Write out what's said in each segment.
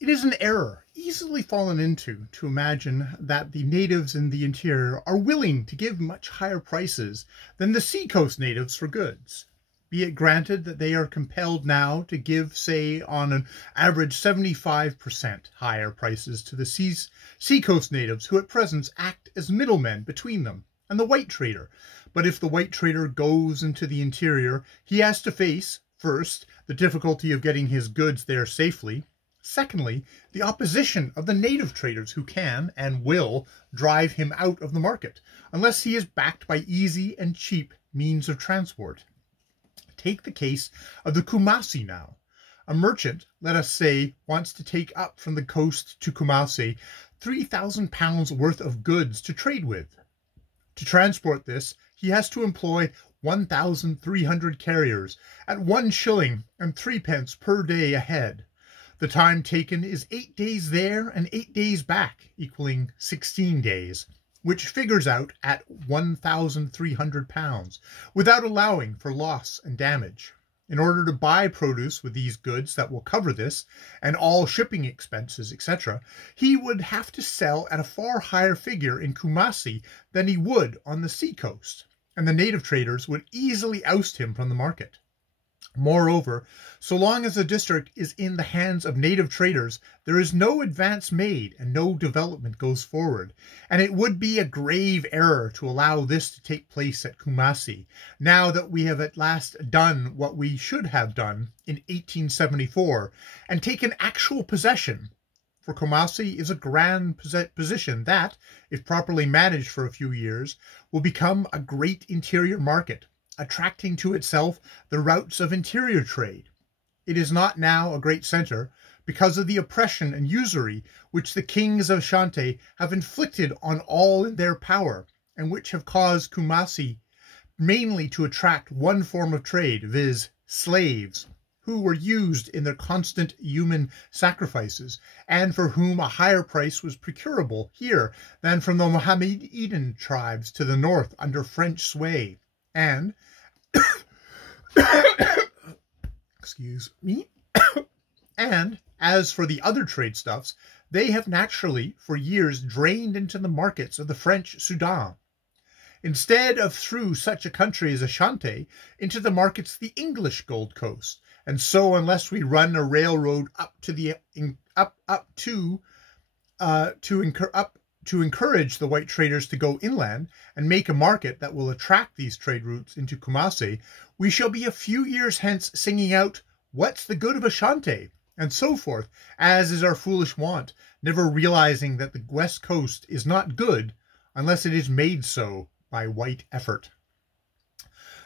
It is an error easily fallen into to imagine that the natives in the interior are willing to give much higher prices than the seacoast natives for goods. Be it granted that they are compelled now to give, say, on an average 75% higher prices to the seacoast natives who at present act as middlemen between them and the white trader. But if the white trader goes into the interior, he has to face, first, the difficulty of getting his goods there safely. Secondly, the opposition of the native traders who can and will drive him out of the market, unless he is backed by easy and cheap means of transport. Take the case of the Kumasi now. A merchant, let us say, wants to take up from the coast to Kumasi 3,000 pounds worth of goods to trade with. To transport this, he has to employ 1,300 carriers at 1 shilling and 3 pence per day a head. The time taken is 8 days there and 8 days back, equaling 16 days, which figures out at 1,300 pounds, without allowing for loss and damage. In order to buy produce with these goods that will cover this, and all shipping expenses, etc., he would have to sell at a far higher figure in Kumasi than he would on the seacoast, and the native traders would easily oust him from the market. Moreover, so long as the district is in the hands of native traders, there is no advance made and no development goes forward, and it would be a grave error to allow this to take place at Kumasi, now that we have at last done what we should have done in 1874, and taken actual possession. For Kumasi is a grand position that, if properly managed for a few years, will become a great interior market, attracting to itself the routes of interior trade. It is not now a great centre, because of the oppression and usury which the kings of Ashanti have inflicted on all in their power, and which have caused Kumasi mainly to attract one form of trade, viz. Slaves, who were used in their constant human sacrifices, and for whom a higher price was procurable here than from the Mohammedan tribes to the north under French sway. And, excuse me, and as for the other trade stuffs, they have naturally for years drained into the markets of the French Sudan, instead of through such a country as Ashanti into the markets of the English Gold Coast. And so, unless we run a railroad to encourage the white traders to go inland and make a market that will attract these trade routes into Kumasi, we shall be a few years hence singing out, "What's the good of Ashanti?" and so forth, as is our foolish wont, never realizing that the West Coast is not good unless it is made so by white effort.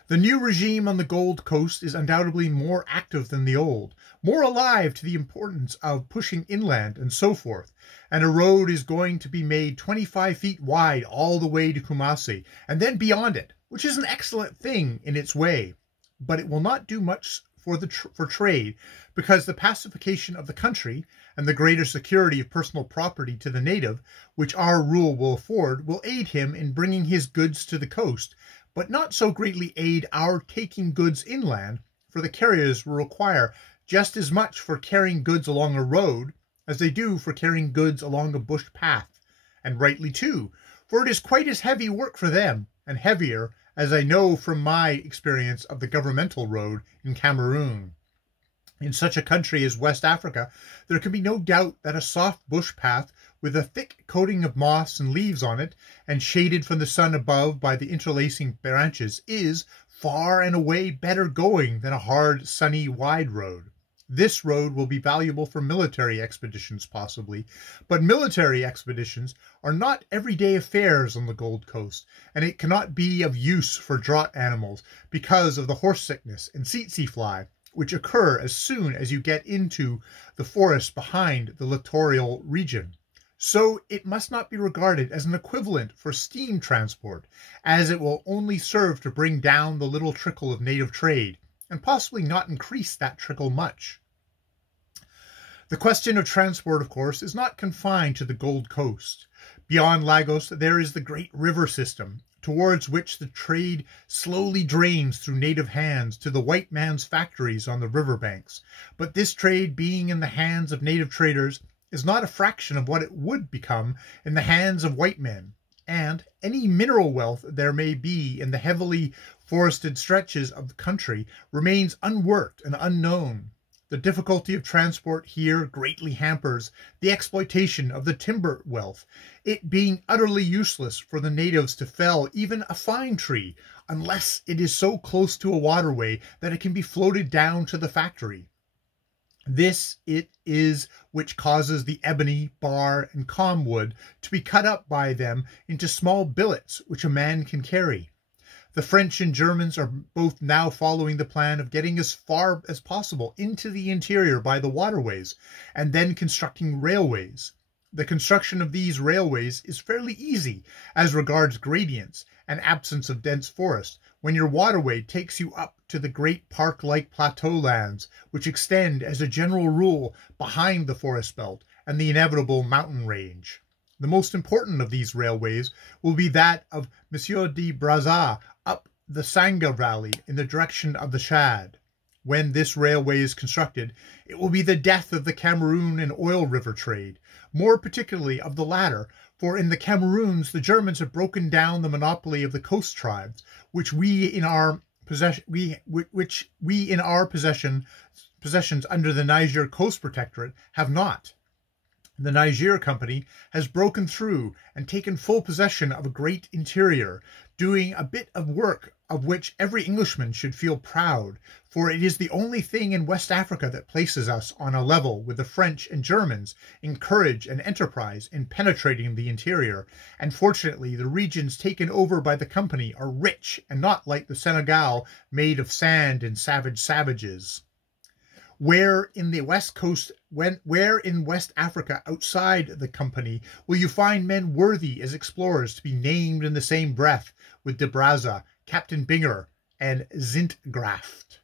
The new regime on the Gold Coast is undoubtedly more active than the old, more alive to the importance of pushing inland and so forth, and a road is going to be made 25 feet wide all the way to Kumasi, and then beyond it, which is an excellent thing in its way, but it will not do much for trade, because the pacification of the country and the greater security of personal property to the native, which our rule will afford, will aid him in bringing his goods to the coast, but not so greatly aid our taking goods inland, for the carriers will require just as much for carrying goods along a road as they do for carrying goods along a bush path, and rightly too, for it is quite as heavy work for them, and heavier, as I know from my experience of the governmental road in Cameroon. In such a country as West Africa, there can be no doubt that a soft bush path with a thick coating of moss and leaves on it, and shaded from the sun above by the interlacing branches, is far and away better going than a hard, sunny, wide road. This road will be valuable for military expeditions possibly, but military expeditions are not everyday affairs on the Gold Coast, and it cannot be of use for draught animals because of the horse sickness and tsetse fly, which occur as soon as you get into the forest behind the littoral region. So it must not be regarded as an equivalent for steam transport, as it will only serve to bring down the little trickle of native trade, and possibly not increase that trickle much. The question of transport, of course, is not confined to the Gold Coast. Beyond Lagos, there is the great river system, towards which the trade slowly drains through native hands to the white man's factories on the riverbanks. But this trade, being in the hands of native traders, is not a fraction of what it would become in the hands of white men, and any mineral wealth there may be in the heavily forested stretches of the country remains unworked and unknown. The difficulty of transport here greatly hampers the exploitation of the timber wealth, it being utterly useless for the natives to fell even a fine tree unless it is so close to a waterway that it can be floated down to the factory. This it is which causes the ebony, bar, and calm wood to be cut up by them into small billets which a man can carry. The French and Germans are both now following the plan of getting as far as possible into the interior by the waterways, and then constructing railways. The construction of these railways is fairly easy as regards gradients and absence of dense forest, when your waterway takes you up to the great park-like plateau lands, which extend as a general rule behind the forest belt and the inevitable mountain range. The most important of these railways will be that of M. de Brazza up the Sangha Valley in the direction of the Chad. When this railway is constructed, it will be the death of the Cameroon and oil river trade, more particularly of the latter, for in the Cameroons the Germans have broken down the monopoly of the coast tribes, which we in our possessions under the Niger Coast Protectorate have not. The Niger Company has broken through and taken full possession of a great interior, doing a bit of work of which every Englishman should feel proud, for it is the only thing in West Africa that places us on a level with the French and Germans in courage and enterprise in penetrating the interior, and fortunately the regions taken over by the company are rich and not like the Senegal made of sand and savages. Where in West Africa outside the company will you find men worthy as explorers to be named in the same breath with de Brazza, Captain Binger, and Zintgraft?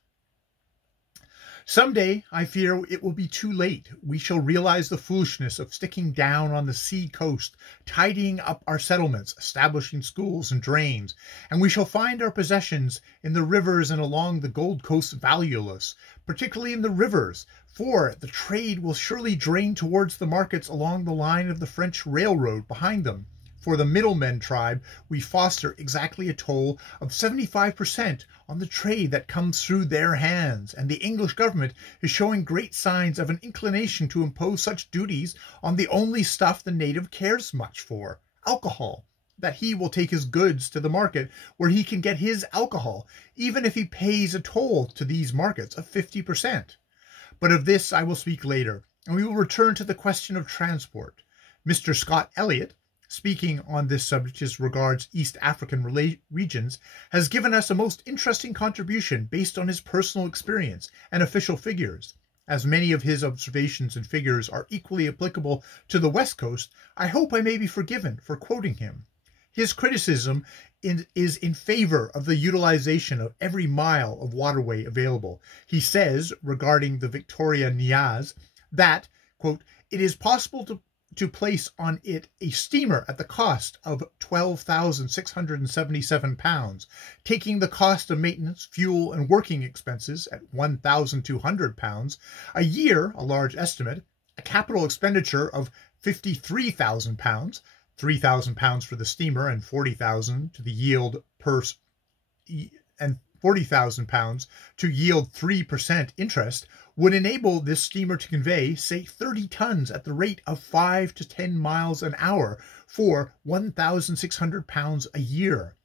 Someday, I fear it will be too late. We shall realize the foolishness of sticking down on the sea coast, tidying up our settlements, establishing schools and drains, and we shall find our possessions in the rivers and along the Gold Coast valueless, particularly in the rivers, for the trade will surely drain towards the markets along the line of the French railroad behind them. For the middlemen tribe, we foster exactly a toll of 75% on the trade that comes through their hands, and the English government is showing great signs of an inclination to impose such duties on the only stuff the native cares much for, alcohol, that he will take his goods to the market where he can get his alcohol, even if he pays a toll to these markets of 50%. But of this I will speak later, and we will return to the question of transport. Mr. Scott Elliott, speaking on this subject as regards East African regions, has given us a most interesting contribution based on his personal experience and official figures. As many of his observations and figures are equally applicable to the West Coast, I hope I may be forgiven for quoting him. His criticism is in favor of the utilization of every mile of waterway available. He says, regarding the Victoria Niaz, that, quote, it is possible to place on it a steamer at the cost of £12,677, taking the cost of maintenance, fuel, and working expenses at £1,200 a year, a large estimate, a capital expenditure of £53,000, £3,000 for the steamer and £40,000 to the yield and £40,000 to yield 3% interest, would enable this steamer to convey, say, 30 tons at the rate of 5 to 10 miles an hour for £1,600 a year.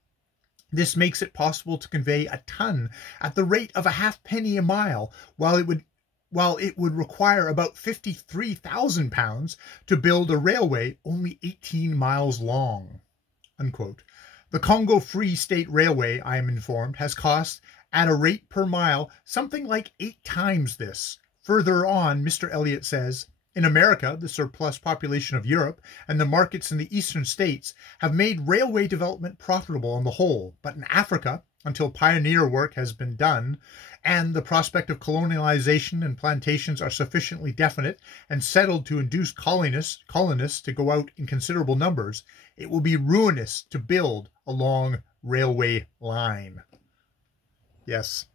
This makes it possible to convey a ton at the rate of a halfpenny a mile, while it would require about £53,000 to build a railway only 18 miles long. Unquote. The Congo Free State Railway, I am informed, has cost, at a rate per mile, something like 8 times this. Further on, Mr. Elliott says, in America, the surplus population of Europe and the markets in the eastern states have made railway development profitable on the whole, but in Africa, until pioneer work has been done, and the prospect of colonialization and plantations are sufficiently definite and settled to induce colonists to go out in considerable numbers, it will be ruinous to build a long railway line. Yes.